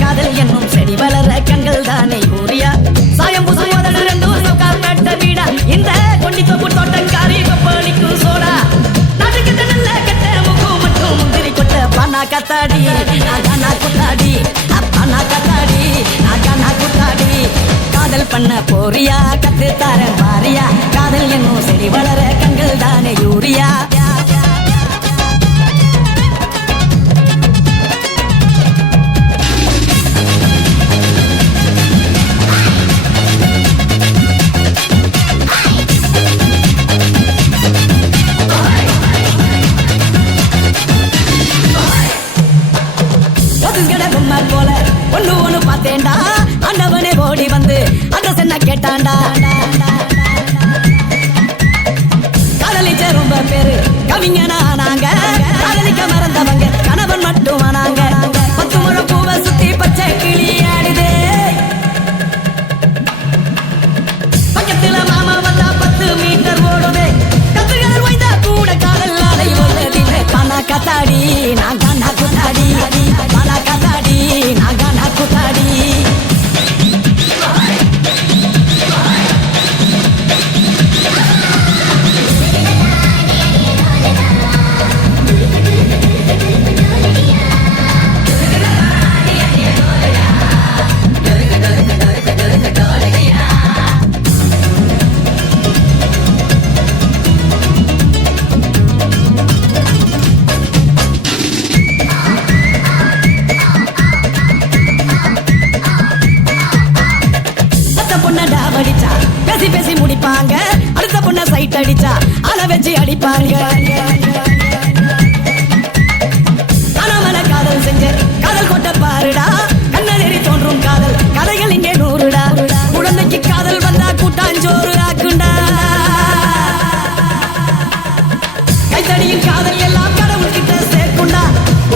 காதல் என்னும் செடி வளர கண்கள் தானே ஊரியா சாயம் புசுவதட ரெண்டும் சவுக்கால் கட்ட வீடா இந்த கொண்டி தொப்பு தோட்டங்காரி கொப்பளிக்கும் சோடா நாட்டுக்கு நல்ல கட்ட முகம் மட்டும் முந்திரி கொட்ட பானா கத்தாடி நாகானா குத்தாடி பானா கத்தாடி நாகானா குத்தாடி காதல் பண்ண போறியா கத்து தரேன் பாரியா காதல் என்னும் செடி வளர கண்கள் தானே யூரியா போல ஒண்ணு ஒண்ணு பார்த்தேன்டா ஆண்டவனே ஓடி வந்து அட்ரஸ் என்ன கேட்டான்டா காதலிச்ச ரொம்ப பேரு கவிஞனா நாங்க காதலிக்க மறந்தவங்க கணவன் மட்டும் ஆனாங்க 10 முழம் பூவை சுத்தி பச்சை கிளி ஆடுதே பக்கத்துல மாமா வந்தா 10 மீட்டர் ஓடுதே கத்துகள் வைத்தா கூட காதல் அலை ஓடுதில்லை பானா கத்தாடி நான் கானா குத்தாடி பானா கத்தாடி நாகானா குத்தாடி பேசி பேசி முடிப்பாங்க அடுத்த பொண்ண சைட் அடிச்சா அல வச்சு அடிப்பாங்க கணவன காதல் செஞ்சு காதல் கொட்ட பாருடா கண்ணநெறி தோன்றும் காதல் கதைகள் இங்கே 100டா குழந்தைக்கு காதல் வந்தா கூட்டாஞ்சோறு ஆக்குண்டா கைத்தடியின் காதல் எல்லாம் கடவுள் கிட்ட சேர்க்குண்டா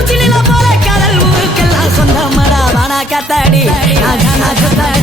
உச்சிலில போல காதல் ஊருக்கெல்லாம் சொந்தமடா வானா கத்தாடி நாகானா கத்தாடி